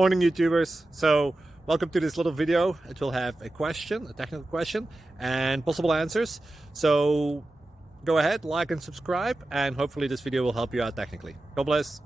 Morning YouTubers. So welcome to this little video. It will have a question, a technical question, and possible answers. So go ahead, like and subscribe, and hopefully this video will help you out technically. God bless.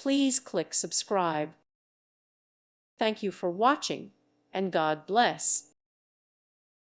Please click subscribe. Thank you for watching, and God bless.